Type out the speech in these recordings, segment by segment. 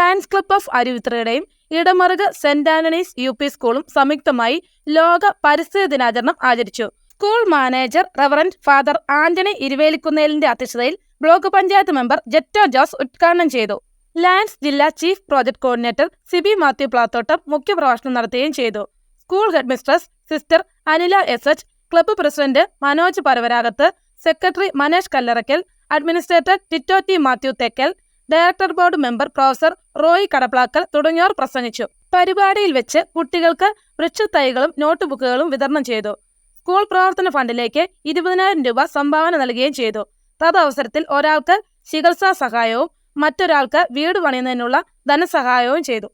Lions club of അരുവിത്രയുടെയും Edamaruku saint Antony's U P സ്കൂളും സംയുക്തമായി ലോക പരിസ്ഥിതി ദിനാചരണം ആചരിച്ചു. School manager reverend father Antony ഇരുവേലിക്കുന്നേലിന്റെ അധ്യക്ഷതയിൽ ബ്ലോക്ക് പഞ്ചായത്ത് മെമ്പർ ജെറ്റോ ജോസ് ഉദ്ഘാടനം ചെയ്തു. ലയൺസ് ജില്ലാ chief project coordinator Siby Mathew Plathottam മുഖ്യപ്രഭാഷണം നടത്തുകയും ചെയ്തു. School head mistress sister Anila S H club president Manoj Paravaragath secretary Manesh Kallarackal administrator Tito T Mathew Thekkel director board member professor Roy Kadaplackal തുടങ്ങിയവർ പ്രസംഗിച്ചു. പരിപാടിയിൽ വെച്ച് കുട്ടികൾക്ക് വൃക്ഷത്തൈകളും not ബുക്കുകളും വിതരണം ചെയ്തു. സ്കൂൾ പ്രവർത്തന ഫണ്ടിലേക്ക് ഇരുപതിനായിരം രൂപ സംഭാവന നൽകുകയും ചെയ്തു. തദവസരത്തിൽ ഒരാൾക്ക് ചികിത്സാ സഹായവും മറ്റൊരാൾക്ക് വീട് പണിയുന്നതിനുള്ള ധനസഹായവും ചെയ്തു.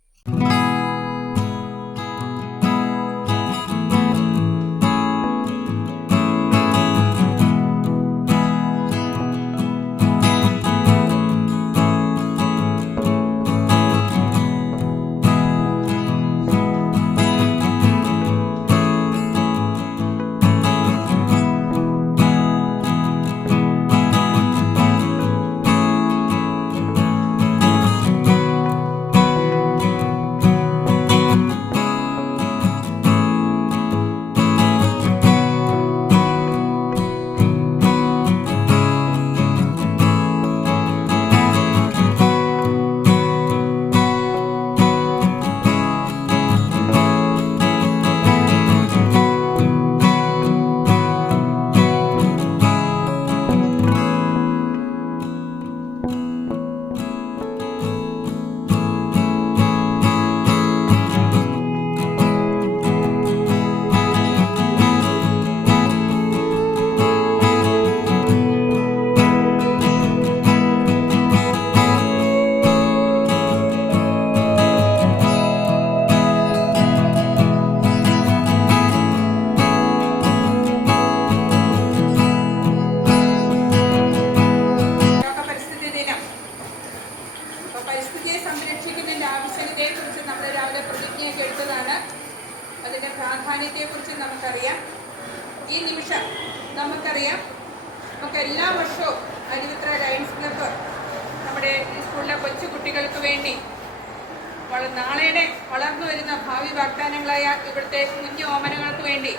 വേണ്ടി.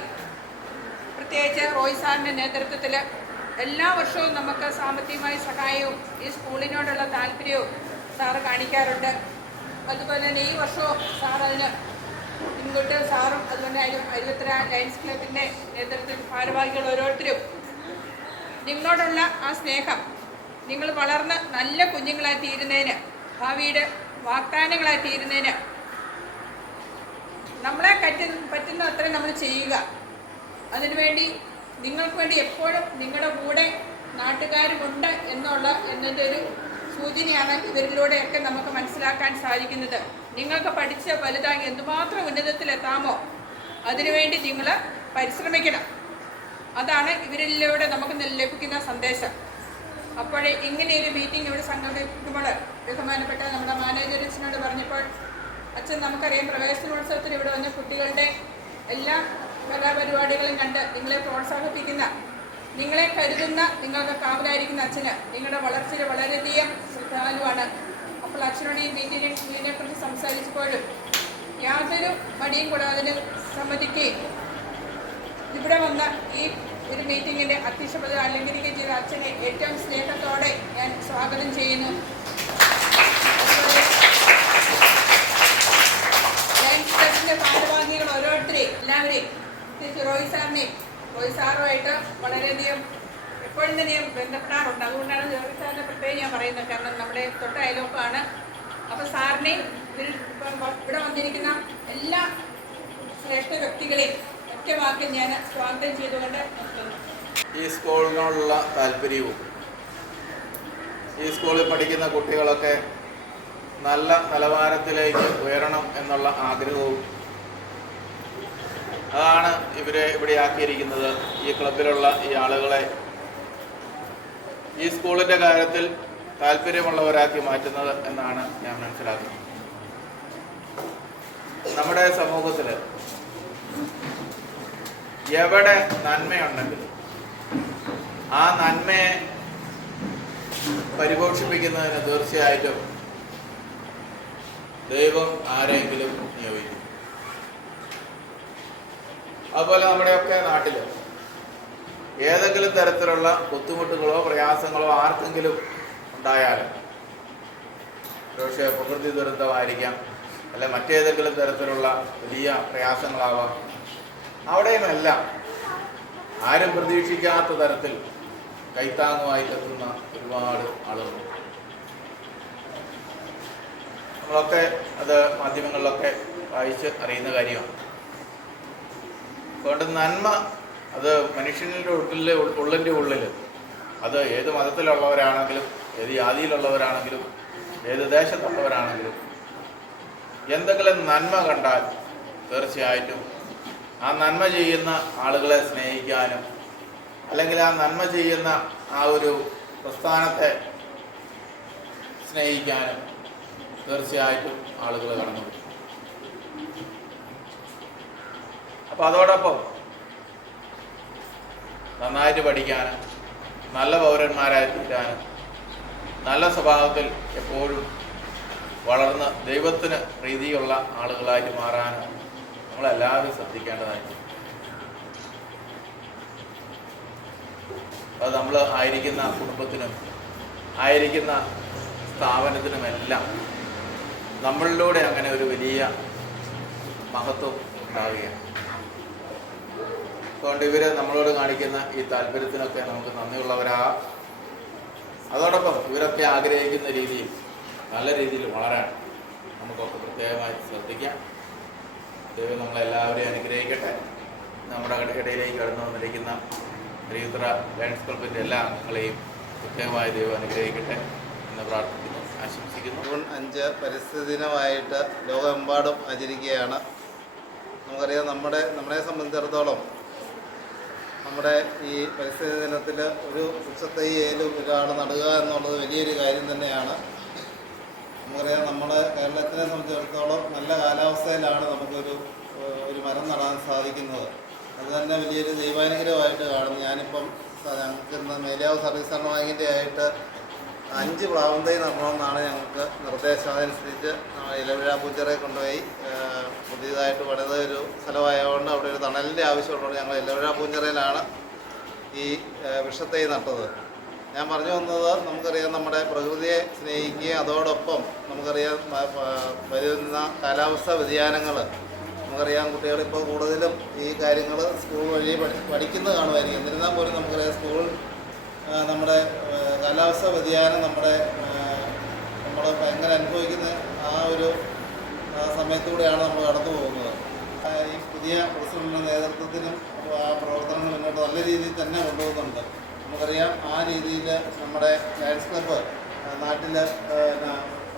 പ്രത്യേകിച്ച് റോയ് സാറിന്റെ നേതൃത്വത്തിൽ എല്ലാ വർഷവും നമുക്ക് സാമ്പത്തികമായ സഹായവും ഈ സ്കൂളിനോടുള്ള താല്പര്യവും സാറ് കാണിക്കാറുണ്ട്. അതുപോലെ തന്നെ ഈ വർഷവും സാർ അതിന് മുൻകൂട്ട് സാറും അതുപോലെ അരു അരുപത്തിര ലയൻസ് ക്ലബിന്റെ നേതൃത്വത്തിൽ ഭാരവാഹികൾ ഓരോരുത്തരും. നിങ്ങളോടുള്ള ആ സ്നേഹം നിങ്ങൾ വളർന്ന് നല്ല കുഞ്ഞുങ്ങളായി തീരുന്നതിന് ഭാവിയുടെ വാഗ്ദാനങ്ങളായി തീരുന്നതിന് നമ്മളെ പറ്റ പറ്റുന്ന അത്രയും നമ്മൾ ചെയ്യുക. അതിനുവേണ്ടി നിങ്ങൾക്ക് വേണ്ടി എപ്പോഴും നിങ്ങളുടെ കൂടെ നാട്ടുകാരുമുണ്ട് എന്നുള്ള എന്നതിന്റെ ഒരു സൂചനയാണ് ഇവരിലൂടെയൊക്കെ നമുക്ക് മനസ്സിലാക്കാൻ സാധിക്കുന്നത്. നിങ്ങൾക്ക് പഠിച്ച് വലുതായി എന്തുമാത്രം ഉന്നതത്തിലെത്താമോ അതിനുവേണ്ടി നിങ്ങൾ പരിശ്രമിക്കണം. അതാണ് ഇവരിലൂടെ നമുക്ക് ലഭിക്കുന്ന സന്ദേശം. അപ്പോഴേ ഇങ്ങനെ ഒരു മീറ്റിംഗ് ഇവിടെ സംഘടിപ്പിക്കുമ്പോൾ ബഹുമാനപ്പെട്ട നമ്മുടെ മാനേജർ അച്ഛനോട് പറഞ്ഞപ്പോൾ അച്ഛൻ നമുക്കറിയാം പ്രവേശനോത്സവത്തിന് ഇവിടെ വന്ന കുട്ടികളുടെ എല്ലാ കലാപരിപാടികളും കണ്ട് നിങ്ങളെ പ്രോത്സാഹിപ്പിക്കുന്ന നിങ്ങളെ കരുതുന്ന നിങ്ങൾക്ക് കാവലായിരിക്കുന്ന അച്ഛന് നിങ്ങളുടെ വളർച്ചയിൽ വളരെയധികം ശ്രദ്ധാലുവാണ്. അപ്പോൾ അച്ഛനോട് ഈ മീറ്റിംഗിൽ ഇതിനെക്കുറിച്ച് സംസാരിച്ചപ്പോഴും യാതൊരു മടിയും അതിന് സമ്മതിക്കുകയും ഇവിടെ വന്ന ഈ ഒരു മീറ്റിങ്ങിന്റെ അധ്യക്ഷപദം അലങ്കരിക്കുകയും ചെയ്ത അച്ഛനെ ഏറ്റവും സ്നേഹത്തോടെ ഞാൻ സ്വാഗതം ചെയ്യുന്നു അതുപോലെ ലയൺസ് ക്ലബിന്റെ ഭാരവാഹികൾ ഓരോരുത്തരെയും എല്ലാവരെയും പ്രത്യേകിച്ച് റോയ് സാറിനെയും റോയ് സാറുമായിട്ട് വളരെയധികം എപ്പോഴും തന്നെ ഞാൻ ബന്ധപ്പെടാറുണ്ട്. അതുകൊണ്ടാണ് ജോയി സാറിനെ പ്രത്യേകം ഞാൻ പറയുന്നത്. കാരണം നമ്മുടെ തൊട്ട അയലോക്കാണ് അപ്പോൾ സാറിനെയും ഇവിടെ വന്നിരിക്കുന്ന എല്ലാ ശ്രേഷ്ഠ വ്യക്തികളെയും ഒറ്റ വാക്കിൽ ഞാൻ സ്വാഗതം ചെയ്തുകൊണ്ട് ഈ സ്കൂളിനോടുള്ള താല്പര്യവും ഈ സ്കൂളിൽ പഠിക്കുന്ന കുട്ടികളൊക്കെ നല്ല നിലവാരത്തിലേക്ക് ഉയരണം എന്നുള്ള ആഗ്രഹവും അതാണ് ഇവരെ ഇവിടെ ആക്കിയിരിക്കുന്നത്. ഈ ക്ലബിലുള്ള ഈ ആളുകളെ ഈ സ്കൂളിന്റെ കാര്യത്തിൽ താല്പര്യമുള്ളവരാക്കി മാറ്റുന്നത് എന്നാണ് ഞാൻ മനസ്സിലാക്കുന്നത്. നമ്മുടെ സമൂഹത്തിൽ എവിടെ നന്മയുണ്ടെങ്കിൽ ആ നന്മയെ പരിപോഷിപ്പിക്കുന്നതിന് തീർച്ചയായിട്ടും ദൈവം ആരെങ്കിലും നിയോഗിക്കും. അതുപോലെ നമ്മുടെയൊക്കെ നാട്ടിൽ ഏതെങ്കിലും തരത്തിലുള്ള ബുദ്ധിമുട്ടുകളോ പ്രയാസങ്ങളോ ആർക്കെങ്കിലും ഉണ്ടായാൽ പക്ഷേ പ്രകൃതി ദുരന്തമായിരിക്കാം അല്ല മറ്റേതെങ്കിലും തരത്തിലുള്ള വലിയ പ്രയാസങ്ങളാവാം. അവിടെയുമെല്ലാം ആരും പ്രതീക്ഷിക്കാത്ത തരത്തിൽ കൈത്താങ്ങുമായി എത്തുന്ന ഒരുപാട് ആളുകളുണ്ട്. നമ്മളൊക്കെ അത് മാധ്യമങ്ങളിലൊക്കെ വായിച്ച് അറിയുന്ന കാര്യമാണ്. അതുകൊണ്ട് നന്മ അത് മനുഷ്യന്റെ ഉള്ളിൽ ഉള്ളിന്റെ ഉള്ളിൽ. അത് ഏത് മതത്തിലുള്ളവരാണെങ്കിലും ഏത് ജാതിയിലുള്ളവരാണെങ്കിലും ഏത് ദേശത്തുള്ളവരാണെങ്കിലും. എന്തെങ്കിലും നന്മ കണ്ടാൽ തീർച്ചയായിട്ടും ആ നന്മ ചെയ്യുന്ന ആളുകളെ സ്നേഹിക്കാനും അല്ലെങ്കിൽ ആ നന്മ ചെയ്യുന്ന ആ ഒരു പ്രസ്ഥാനത്തെ സ്നേഹിക്കാനും തീർച്ചയായിട്ടും ആളുകൾ കടന്നു വരും അപ്പോൾ അതോടൊപ്പം നന്നായിട്ട് പഠിക്കാനും നല്ല പൗരന്മാരായി തീരാനും നല്ല സ്വഭാവത്തിൽ എപ്പോഴും വളർന്ന് ദൈവത്തിന് പ്രീതിയുള്ള ആളുകളായിട്ട് മാറാനും നമ്മളെല്ലാവരും ശ്രദ്ധിക്കേണ്ടതായിട്ട് അത് നമ്മൾ ആയിരിക്കുന്ന കുടുംബത്തിനും ആയിരിക്കുന്ന സ്ഥാപനത്തിനുമെല്ലാം നമ്മളിലൂടെ അങ്ങനെ ഒരു വലിയ മഹത്വം ഉണ്ടാവുകയാണ്. അതുകൊണ്ട് ഇവർ നമ്മളോട് കാണിക്കുന്ന ഈ താല്പര്യത്തിനൊക്കെ നമുക്ക് നന്ദിയുള്ളവരാ. അതോടൊപ്പം ഇവരൊക്കെ ആഗ്രഹിക്കുന്ന രീതിയിൽ നല്ല രീതിയിൽ വളരാൻ നമുക്കൊക്കെ പ്രത്യേകമായി ശ്രദ്ധിക്കാം. ദൈവം നമ്മളെല്ലാവരെയും അനുഗ്രഹിക്കട്ടെ. നമ്മുടെ ഇടയിലേക്ക് കടന്നു വന്നിരിക്കുന്ന ശ്രീയുത്ര ലയൺസ് ക്ലബിന്റെ എല്ലാ അംഗങ്ങളെയും പ്രത്യേകമായി ദൈവം അനുഗ്രഹിക്കട്ടെ എന്ന് പ്രാർത്ഥിക്കുന്നു ആശംസിക്കുന്നു. ജൂൺ അഞ്ച് പരിസ്ഥിതി ദിനമായിട്ട് ലോകമെമ്പാടും ആചരിക്കുകയാണ്. നമുക്കറിയാം നമ്മുടെ നമ്മളെ സംബന്ധിച്ചിടത്തോളം നമ്മുടെ ഈ പരിസ്ഥിതി ദിനത്തിൽ ഒരു വൃക്ഷത്തൈയിലും ഒരാൾ നടുക എന്നുള്ളത് വലിയൊരു കാര്യം തന്നെയാണ്. നമുക്കറിയാം നമ്മൾ കേരളത്തിനെ സംബന്ധിച്ചിടത്തോളം നല്ല കാലാവസ്ഥയിലാണ് നമുക്കൊരു ഒരു മരം നടാൻ സാധിക്കുന്നത്. അത് തന്നെ വലിയൊരു ദൈവാനുഗ്രഹമായിട്ട് കാണുന്നു. ഞാനിപ്പം ഞങ്ങൾക്ക് ഇന്ന് മേലാവ് സർവീസ് സെന്റർ ബാങ്കിന്റെ ആയിട്ട് അഞ്ച് പ്രാവന്തയും നടണമെന്നാണ് ഞങ്ങൾക്ക് നിർദ്ദേശം. അതനുസരിച്ച് ഇലവിഴ പൂച്ചറെ കൊണ്ടുപോയി പുതിയതായിട്ട് പണിത ഒരു സ്ഥലമായതുകൊണ്ട് അവിടെ ഒരു തണലിന്റെ ആവശ്യമുള്ളതുകൊണ്ട് ഞങ്ങൾ എല്ലാവരും പൂഞ്ചറയിലാണ് ഈ വൃക്ഷത്തൈ നട്ടത്. ഞാൻ പറഞ്ഞു വന്നത് നമുക്കറിയാം നമ്മുടെ പ്രകൃതിയെ സ്നേഹിക്കുകയും അതോടൊപ്പം നമുക്കറിയാം വരുന്ന കാലാവസ്ഥ വ്യതിയാനങ്ങൾ നമുക്കറിയാം കുട്ടികളിപ്പോൾ കൂടുതലും ഈ കാര്യങ്ങൾ സ്കൂൾ വഴി പഠി പഠിക്കുന്നത് കാണുമായിരിക്കും. എന്നിരുന്നാൽ പോലും നമുക്കറിയാം സ്കൂൾ നമ്മുടെ കാലാവസ്ഥ വ്യതിയാനം നമ്മുടെ നമ്മൾ ഭയങ്കര അനുഭവിക്കുന്ന ആ ഒരു സമയത്തൂടെയാണ് നമ്മൾ കടന്നു പോകുന്നത്. ഈ പുതിയ പ്രസിഡന്റിന്റെ നേതൃത്വത്തിനും ആ പ്രവർത്തനങ്ങൾ മുന്നോട്ട് നല്ല രീതിയിൽ തന്നെ കൊണ്ടുപോകുന്നുണ്ട്. നമുക്കറിയാം ആ രീതിയിൽ നമ്മുടെ ലയൺസ് ക്ലബ്ബ് നാട്ടിൽ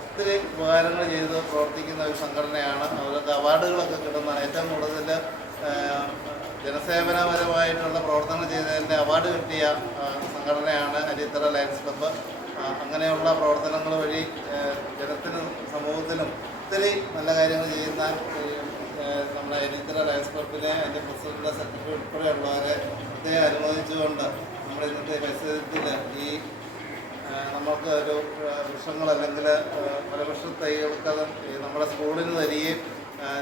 ഒത്തിരി ഉപകാരങ്ങൾ ചെയ്ത് പ്രവർത്തിക്കുന്ന ഒരു സംഘടനയാണ്. അവർക്ക് അവാർഡുകളൊക്കെ കിട്ടുന്ന ഏറ്റവും കൂടുതൽ ജനസേവനപരമായിട്ടുള്ള പ്രവർത്തനങ്ങൾ ചെയ്തതിന്റെ അവാർഡ് കിട്ടിയ സംഘടനയാണ് അരിത്തറ ലയൺസ് ക്ലബ്ബ് അങ്ങനെയുള്ള പ്രവർത്തനങ്ങൾ വഴി ജനത്തിനും സമൂഹത്തിനും ഒത്തിരി നല്ല കാര്യങ്ങൾ ചെയ്യുന്ന നമ്മുടെ എനിത്ര റൈസ് ക്ലബിനെ അതിന്റെ പ്രസിഡന്റ് സെക്രട്ടറി ഉൾപ്പെടെയുള്ളവരെ പ്രത്യേകം അനുമോദിച്ചുകൊണ്ട് നമ്മുടെ ഇന്നത്തെ പരിസരത്തിൽ ഈ നമുക്ക് ഒരു വൃക്ഷങ്ങൾ അല്ലെങ്കിൽ ഫലവൃക്ഷ തൈകൾക്ക് അത് നമ്മുടെ സ്കൂളിന് തരികയും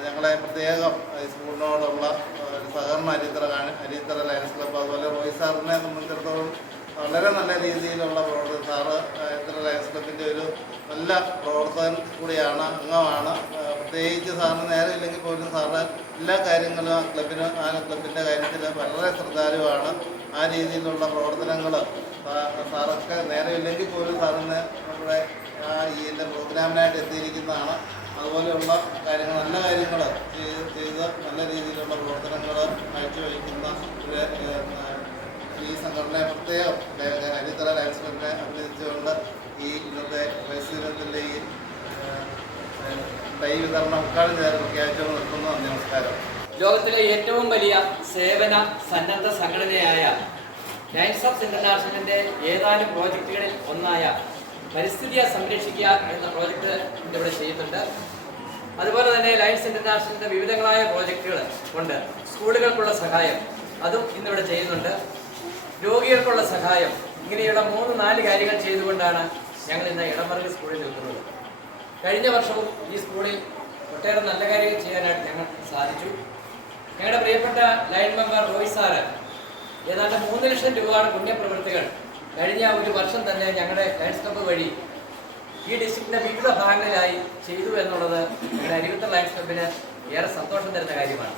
ഞങ്ങളെ പ്രത്യേകം സ്കൂളിനോടുള്ള ഒരു സഹകരണം അരിത്തറ അരിത്തറ ലയൻസ് ക്ലബ്ബ് അതുപോലെ റോയ് സാറിനെ സംബന്ധിച്ചിടത്തോളം വളരെ നല്ല രീതിയിലുള്ള പ്രവർത്തനം. സാറ് അരിത്തറ ലയൻസ് ക്ലബിന്റെ ഒരു നല്ല പ്രവർത്തകൻ കൂടിയാണ് അംഗമാണ്. പ്രത്യേകിച്ച് സാറിന് നേരെ ഇല്ലെങ്കിൽ പോലും സാറ് എല്ലാ കാര്യങ്ങളും ആ ക്ലബിന് ആ ക്ലബിന്റെ കാര്യത്തിൽ വളരെ ശ്രദ്ധാലുവാണ്. ആ രീതിയിലുള്ള പ്രവർത്തനങ്ങൾ സാറൊക്കെ നേരെ ഇല്ലെങ്കിൽ പോലും സാറിന് നമ്മുടെ ആ ഇതിന്റെ പ്രോഗ്രാമിനായിട്ട് എത്തിയിരിക്കുന്നതാണ്. അതുപോലെയുള്ള കാര്യങ്ങൾ നല്ല കാര്യങ്ങൾ ചെയ്ത് നല്ല രീതിയിലുള്ള പ്രവർത്തനങ്ങൾ ഏഹ്, ഈ സംഘടനയെ പ്രത്യേകം ഏഹ്, ലൈഫ് അഭിനന്ദിച്ചുകൊണ്ട് ഈ ഇന്നത്തെ പരിസ്ഥിതിത്തിന്റെ ഈ തൈ വിതരണം ഉദ്ഘാടനം നേരം നിർത്തുന്നു. നമസ്കാരം. ലോകത്തിലെ ഏറ്റവും വലിയ സേവന സന്നദ്ധ സംഘടനയായ ലൈൻസ് ഓഫ് ഇന്റർനാഷണലിന്റെ ഏതാനും പ്രോജക്റ്റുകളിൽ ഒന്നായ പരിസ്ഥിതിയെ സംരക്ഷിക്കുക എന്ന പ്രോജക്റ്റ് ഇവിടെ ചെയ്യുന്നുണ്ട് അതുപോലെ തന്നെ ലയൻസ് ഇന്റർനാഷണലിന്റെ വിവിധങ്ങളായ പ്രോജക്റ്റുകൾ ഉണ്ട് സ്കൂളുകൾക്കുള്ള സഹായം അതും ഇന്നിവിടെ ചെയ്യുന്നുണ്ട്. രോഗികൾക്കുള്ള സഹായം ഇങ്ങനെയുള്ള മൂന്ന് നാല് കാര്യങ്ങൾ ചെയ്തുകൊണ്ടാണ് ഞങ്ങൾ ഇന്ന് ഇടമറുക സ്കൂളിൽ നിൽക്കുന്നത്. കഴിഞ്ഞ വർഷവും ഈ സ്കൂളിൽ ഒട്ടേറെ നല്ല കാര്യങ്ങൾ ചെയ്യാനായിട്ട് ഞങ്ങൾ സാധിച്ചു. ഞങ്ങളുടെ പ്രിയപ്പെട്ട ലൈൻ മെമ്പർ റോയ് സാറ് ഏതാണ്ട് മൂന്ന് ലക്ഷം രൂപയുടെ പുണ്യപ്രവൃത്തികൾ കഴിഞ്ഞ ഒരു വർഷം തന്നെ ഞങ്ങളുടെ ലയൺസ് ക്ലബ്ബ് വഴി ഈ ഡിസ്ട്രിക്റ്റിന്റെ വിവിധ ഭാഗങ്ങളിലായി ചെയ്തു എന്നുള്ളത് ഞങ്ങളുടെ അരികുത്ത ലയൺസ് ക്ലബിന് ഏറെ സന്തോഷം തരുന്ന കാര്യമാണ്.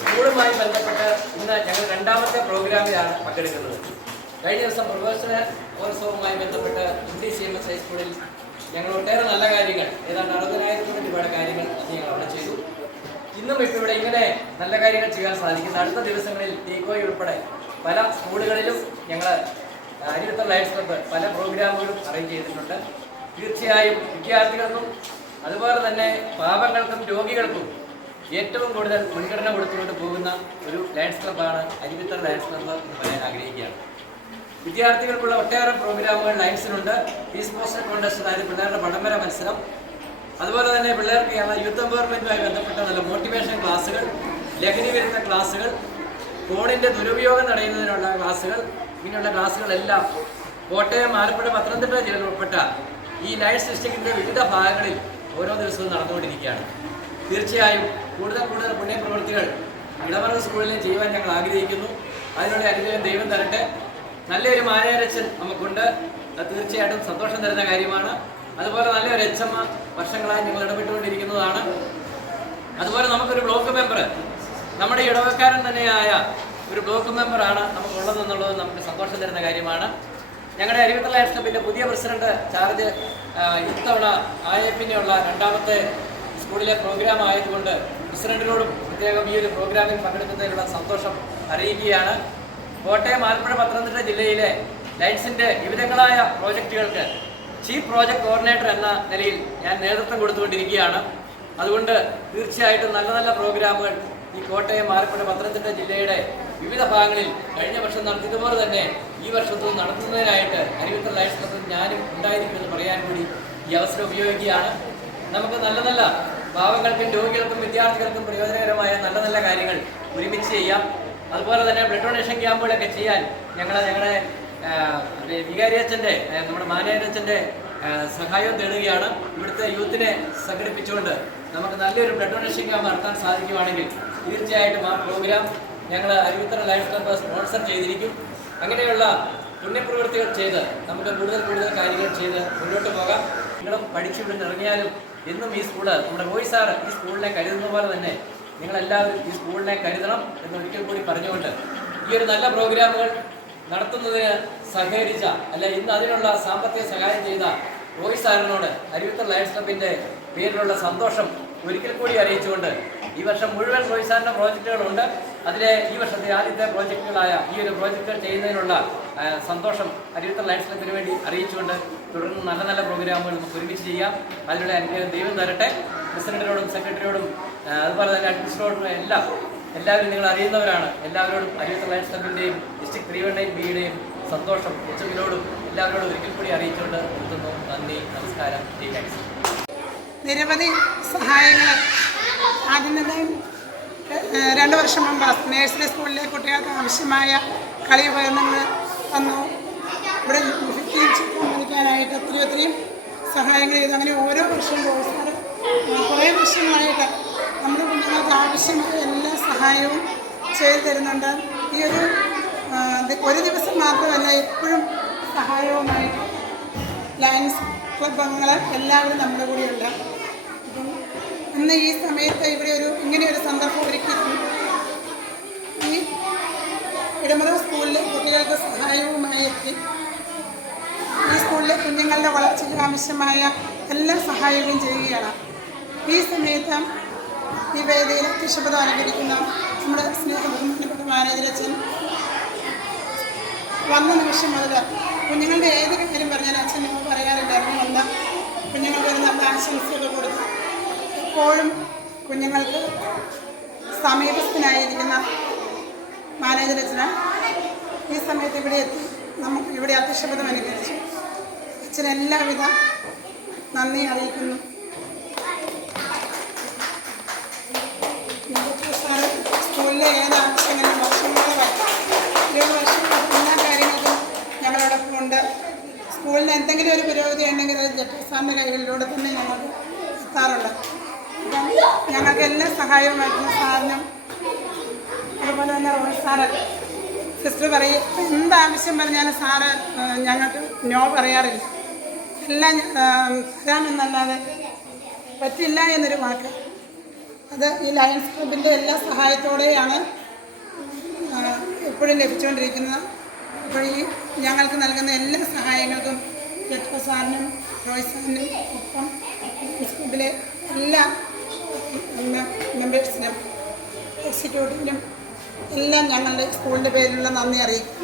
സ്കൂളുമായി ബന്ധപ്പെട്ട് ഇന്ന് ഞങ്ങൾ രണ്ടാമത്തെ പ്രോഗ്രാമിലാണ് പങ്കെടുക്കുന്നത്. കഴിഞ്ഞ ദിവസം പ്രൊഫഷണൽ ഉത്സവവുമായി ബന്ധപ്പെട്ട് ഇന്ത്യ സി എം എസ് ഹൈസ്കൂളിൽ ഞങ്ങൾ ഒട്ടേറെ നല്ല കാര്യങ്ങൾ ഏതാണ്ട് അറുപതിനായിരത്തോളം രൂപയുടെ കാര്യങ്ങൾ ഞങ്ങൾ അവിടെ ചെയ്തു. ഇന്നും ഇപ്പോൾ ഇവിടെ ഇങ്ങനെ നല്ല കാര്യങ്ങൾ ചെയ്യാൻ സാധിക്കുന്ന. അടുത്ത ദിവസങ്ങളിൽ ടീക്കോയി ഉൾപ്പെടെ പല സ്കൂളുകളിലും ഞങ്ങൾ അരിവിത്ത ലയൻസ് ക്ലബ്ബ് പല പ്രോഗ്രാമുകളും അറേഞ്ച് ചെയ്തിട്ടുണ്ട്. തീർച്ചയായും വിദ്യാർത്ഥികൾക്കും അതുപോലെ തന്നെ പാപങ്ങൾക്കും രോഗികൾക്കും ഏറ്റവും കൂടുതൽ മുൻഗണന കൊടുത്തുകൊണ്ട് പോകുന്ന ഒരു ലയൻസ് ക്ലബ്ബാണ് അരിവിത്തർ ലയൻസ് ക്ലബ്ബ് എന്ന് പറയാൻ ആഗ്രഹിക്കുകയാണ്. വിദ്യാർത്ഥികൾക്കുള്ള ഒട്ടേറെ പ്രോഗ്രാമുകൾ ലൈൻസിലുണ്ട്. പീസ് പോസ്റ്റർ കോൺടെസ്റ്റ് അതായത് പിള്ളേരുടെ പടംവര മത്സരം. അതുപോലെ തന്നെ പിള്ളേർക്ക് യൂത്ത് എംപവർമെന്റുമായി ബന്ധപ്പെട്ട നല്ല മോട്ടിവേഷൻ ക്ലാസ്സുകൾ ലഹരി വരുന്ന ക്ലാസ്സുകൾ ഫോണിന്റെ ദുരുപയോഗം തടയുന്നതിനുള്ള ക്ലാസ്സുകൾ ഇങ്ങനെയുള്ള ക്ലാസ്സുകളെല്ലാം കോട്ടയം ആലപ്പുഴ പത്തനംതിട്ട ജില്ലയിൽ ഉൾപ്പെട്ട ഈ ലൈറ്റ് ഡിസ്ട്രിക്റ്റിന്റെ വിവിധ ഭാഗങ്ങളിൽ ഓരോ ദിവസവും നടന്നുകൊണ്ടിരിക്കുകയാണ്. തീർച്ചയായും കൂടുതൽ കൂടുതൽ പുണ്യപ്രവൃത്തികൾ ഇടവർഗ സ്കൂളിലും ചെയ്യുവാൻ ഞങ്ങൾ ആഗ്രഹിക്കുന്നു. അതിനുള്ള അനുഗ്രഹം ദൈവം തരട്ടെ. നല്ലൊരു മാനേജരച്ചൻ നമുക്കുണ്ട്. അത് തീർച്ചയായിട്ടും സന്തോഷം തരുന്ന കാര്യമാണ്. അതുപോലെ നല്ലൊരു എച്ച് എം വർഷങ്ങളായി നിങ്ങൾ ഇടപെട്ടുകൊണ്ടിരിക്കുന്നതാണ്. അതുപോലെ നമുക്കൊരു ബ്ലോക്ക് മെമ്പർ നമ്മുടെ ഇടവക്കാരൻ തന്നെയായ ഒരു ബ്ലോക്ക് മെമ്പറാണ് നമുക്കുള്ളതെന്നുള്ളത് നമുക്ക് സന്തോഷം തരുന്ന കാര്യമാണ്. ഞങ്ങളുടെ അരിവത്ത ലയൺസ് ക്ലബിന്റെ പുതിയ പ്രസിഡന്റ് ചാർജ് ഇത്തവണ ആയ പിന്നെയുള്ള രണ്ടാമത്തെ സ്കൂളിലെ പ്രോഗ്രാം ആയതുകൊണ്ട് പ്രസിഡന്റിനോടും പ്രത്യേകം ഈ ഒരു പ്രോഗ്രാമിൽ പങ്കെടുക്കുന്നതിനുള്ള സന്തോഷം അറിയിക്കുകയാണ്. കോട്ടയം ആലപ്പുഴ പത്തനംതിട്ട ജില്ലയിലെ ലൈൻസിന്റെ വിവിധങ്ങളായ പ്രോജക്റ്റുകൾക്ക് ചീഫ് പ്രോജക്ട് കോർഡിനേറ്റർ എന്ന നിലയിൽ ഞാൻ നേതൃത്വം കൊടുത്തുകൊണ്ടിരിക്കുകയാണ്. അതുകൊണ്ട് തീർച്ചയായിട്ടും നല്ല നല്ല പ്രോഗ്രാമുകൾ ഈ കോട്ടയം ആലപ്പുഴ പത്തനംതിട്ട ജില്ലയുടെ വിവിധ ഭാഗങ്ങളിൽ കഴിഞ്ഞ വർഷം നടത്തിയതുപോലെ തന്നെ ഈ വർഷത്തും നടത്തുന്നതിനായിട്ട് അരിവിത്തർ ലൈൻസ് ക്ലബിൽ ഞാനും ഉണ്ടായിരിക്കുമെന്ന് പറയാൻ കൂടി ഈ അവസരം ഉപയോഗിക്കുകയാണ്. നമുക്ക് നല്ല നല്ല പാവങ്ങൾക്കും രോഗികൾക്കും വിദ്യാർത്ഥികൾക്കും പ്രയോജനകരമായ നല്ല നല്ല കാര്യങ്ങൾ ഒരുമിച്ച് ചെയ്യാം. അതുപോലെ തന്നെ ബ്ലഡ് ഡൊണേഷൻ ക്യാമ്പുകളൊക്കെ ചെയ്യാൻ ഞങ്ങൾ ഞങ്ങളുടെ വികാരി വികാരിയച്ഛന്റെ നമ്മുടെ മാനേജരച്ഛന്റെ സഹായം തേടുകയാണ്. ഇവിടുത്തെ യൂത്തിനെ സംഘടിപ്പിച്ചുകൊണ്ട് നമുക്ക് നല്ലൊരു ബ്ലഡ് ഡൊണേഷൻ ക്യാമ്പ് നടത്താൻ സാധിക്കുവാണെങ്കിൽ തീർച്ചയായിട്ടും ആ പ്രോഗ്രാം ഞങ്ങൾ അരുവിത്തറ ലൈഫ് ക്ലബ് സ്പോൺസർ ചെയ്തിരിക്കും. അങ്ങനെയുള്ള പുണ്യപ്രവൃത്തികൾ ചെയ്ത് നമുക്ക് കൂടുതൽ കൂടുതൽ കാര്യങ്ങൾ ചെയ്ത് മുന്നോട്ട് പോകാം. നിങ്ങളും പഠിച്ചു ഇറങ്ങിയാലും എന്നും ഈ സ്കൂൾ നമ്മുടെ വോയിസ് സാറ് ഈ സ്കൂളിനെ കരുതുന്ന പോലെ തന്നെ നിങ്ങളെല്ലാവരും ഈ സ്കൂളിനെ കരുതണം എന്ന് ഒരിക്കൽ കൂടി പറഞ്ഞുകൊണ്ട് ഈ ഒരു നല്ല പ്രോഗ്രാമുകൾ നടത്തുന്നതിന് സഹകരിച്ച അല്ല ഇന്ന് അതിനുള്ള സാമ്പത്തിക സഹായം ചെയ്ത റോയ് സാറിനോട് അരുവിത്തർ ലയൺസ് ക്ലബിന്റെ പേരിലുള്ള സന്തോഷം ഒരിക്കൽ കൂടി അറിയിച്ചുകൊണ്ട് ഈ വർഷം മുഴുവൻ റോയ് സാറിന്റെ പ്രോജക്റ്റുകളുണ്ട്. അതിലെ ഈ വർഷത്തെ ആദ്യത്തെ പ്രോജക്റ്റുകളായ ഈ ഒരു പ്രോജക്റ്റുകൾ ചെയ്യുന്നതിനുള്ള സന്തോഷം അരുവിത്തർ ലയൺസ് ക്ലബിന് വേണ്ടി അറിയിച്ചുകൊണ്ട് തുടർന്ന് നല്ല നല്ല പ്രോഗ്രാമുകൾ നമുക്ക് ഒരുമിച്ച് ചെയ്യാം. അതിനുള്ള അനുഗ്രഹം ദൈവം തരട്ടെ. പ്രസിഡന്റിനോടും സെക്രട്ടറിയോടും അതുപോലെ തന്നെ അഡ്മിനിസ്ട്രേറ്ററോടും എല്ലാം. എല്ലാവരും നിങ്ങൾ അറിയുന്നവരാണ്. എല്ലാവരോടും അരിയത്ത് ലയൻസ് ക്ലബിന്റെയും ഡിസ്ട്രിക്ട് ത്രീ വൺ നയൻ ബിയുടെയും സന്തോഷം എച്ച് എമ്മിനോടും എല്ലാവരോടും ഒരിക്കൽ കൂടി അറിയിച്ചുകൊണ്ട് നിർത്തുന്നു. നന്ദി നമസ്കാരം. നിരവധി സഹായങ്ങൾ. ആദ്യം രണ്ട് വർഷം മുമ്പ് നേഴ്സറി സ്കൂളിലെ കുട്ടികൾക്ക് ആവശ്യമായ കളി ഉപകരണങ്ങൾ തന്നു. ഇവിടെ ഫിഫ്റ്റീൻ ചിത്രം വരയ്ക്കാനായിട്ട് ഒത്തിരി ഒത്തിരി സഹായങ്ങൾ ചെയ്തു. അങ്ങനെ ഓരോ വർഷവും കുറേ വർഷങ്ങളായിട്ട് നമ്മുടെ കുഞ്ഞുങ്ങൾക്ക് ആവശ്യമായ എല്ലാ സഹായവും ചെയ്തു തരുന്നുണ്ട്. ഈ ഒരു ഒരു ദിവസം മാത്രമല്ല എപ്പോഴും സഹായവുമായിട്ട് ലയൻസ് ക്ലബ് അംഗങ്ങൾ എല്ലാവരും നമ്മുടെ കൂടെയുണ്ട്. അപ്പം ഇന്ന് ഈ സമയത്ത് ഇവിടെ ഒരു ഇങ്ങനെ ഒരു സന്ദർഭം ഒരുക്കി ഈ ഇടമുറ സ്കൂളിലെ കുട്ടികൾക്ക് സഹായവുമായി എത്തി. ഈ സ്കൂളിലെ കുഞ്ഞുങ്ങളുടെ വളർച്ചയ്ക്ക് ആവശ്യമായ എല്ലാ സഹായവും ചെയ്യുകയാണ്. ഈ സമയത്ത് ഈ വേദിയിൽ അധ്യക്ഷപദം അലങ്കരിക്കുന്ന നമ്മുടെ സ്നേഹബന്ധപ്പെട്ട മാനേജരച്ചൻ വന്ന നിമിഷം മുതൽ കുഞ്ഞുങ്ങളുടെ ഏത് കാര്യം പറഞ്ഞാലും അച്ഛൻ നിങ്ങൾ പറയാറുണ്ടായിരുന്നു. വന്ന കുഞ്ഞുങ്ങൾക്ക് ഒരു നല്ല ആശംസകൾ കൊടുത്തു. എപ്പോഴും കുഞ്ഞുങ്ങൾക്ക് സമീപസ്ഥനായിരിക്കുന്ന മാനേജരച്ചന ഈ സമയത്ത് ഇവിടെ എത്തി. നമുക്ക് ഇവിടെ അധ്യക്ഷപദം അനുകരിച്ചു അച്ഛൻ എല്ലാവിധ നന്ദി അറിയിക്കുന്നു. സ്കൂളിലെ ഏത് ആവശ്യങ്ങളും വർഷങ്ങളായി ഏഴ് വർഷം എല്ലാ കാര്യങ്ങളും ഞങ്ങളോടൊപ്പം ഉണ്ട്. സ്കൂളിന് എന്തെങ്കിലും ഒരു പുരോഗതി ഉണ്ടെങ്കിൽ അത് ജെട്ടി സാറിന്റെ കൈകളിലൂടെ തന്നെ ഞങ്ങൾക്ക് എത്താറുണ്ട്. ഞങ്ങൾക്ക് എല്ലാ സഹായവുമായിട്ടുള്ള സാറിനും അതുപോലെ തന്നെ റോയ് സാറ് സിസ്റ്റർ പറയും എന്താവശ്യം പറഞ്ഞാലും സാറ് ഞങ്ങൾക്ക് നോ പറയാറില്ല. എല്ലാം തരാമെന്നല്ലാതെ പറ്റില്ല എന്നൊരു വാക്ക് അത് ഈ ലയൺസ് ക്ലബിന്റെ എല്ലാ സഹായത്തോടെയാണ് എപ്പോഴും ലഭിച്ചുകൊണ്ടിരിക്കുന്നത്. അപ്പോൾ ഈ ഞങ്ങൾക്ക് നൽകുന്ന എല്ലാ സഹായങ്ങൾക്കും ജെറ്റോ സാറിനും റോയ് സാറിനും ഒപ്പം ലയൺസ് ക്ലബിലെ എല്ലാ മെമ്പേഴ്സിനും എക്സിക്യൂട്ടീവിനും എല്ലാം ഞങ്ങളുടെ സ്കൂളിന്റെ പേരിലുള്ള നന്ദി അറിയിക്കും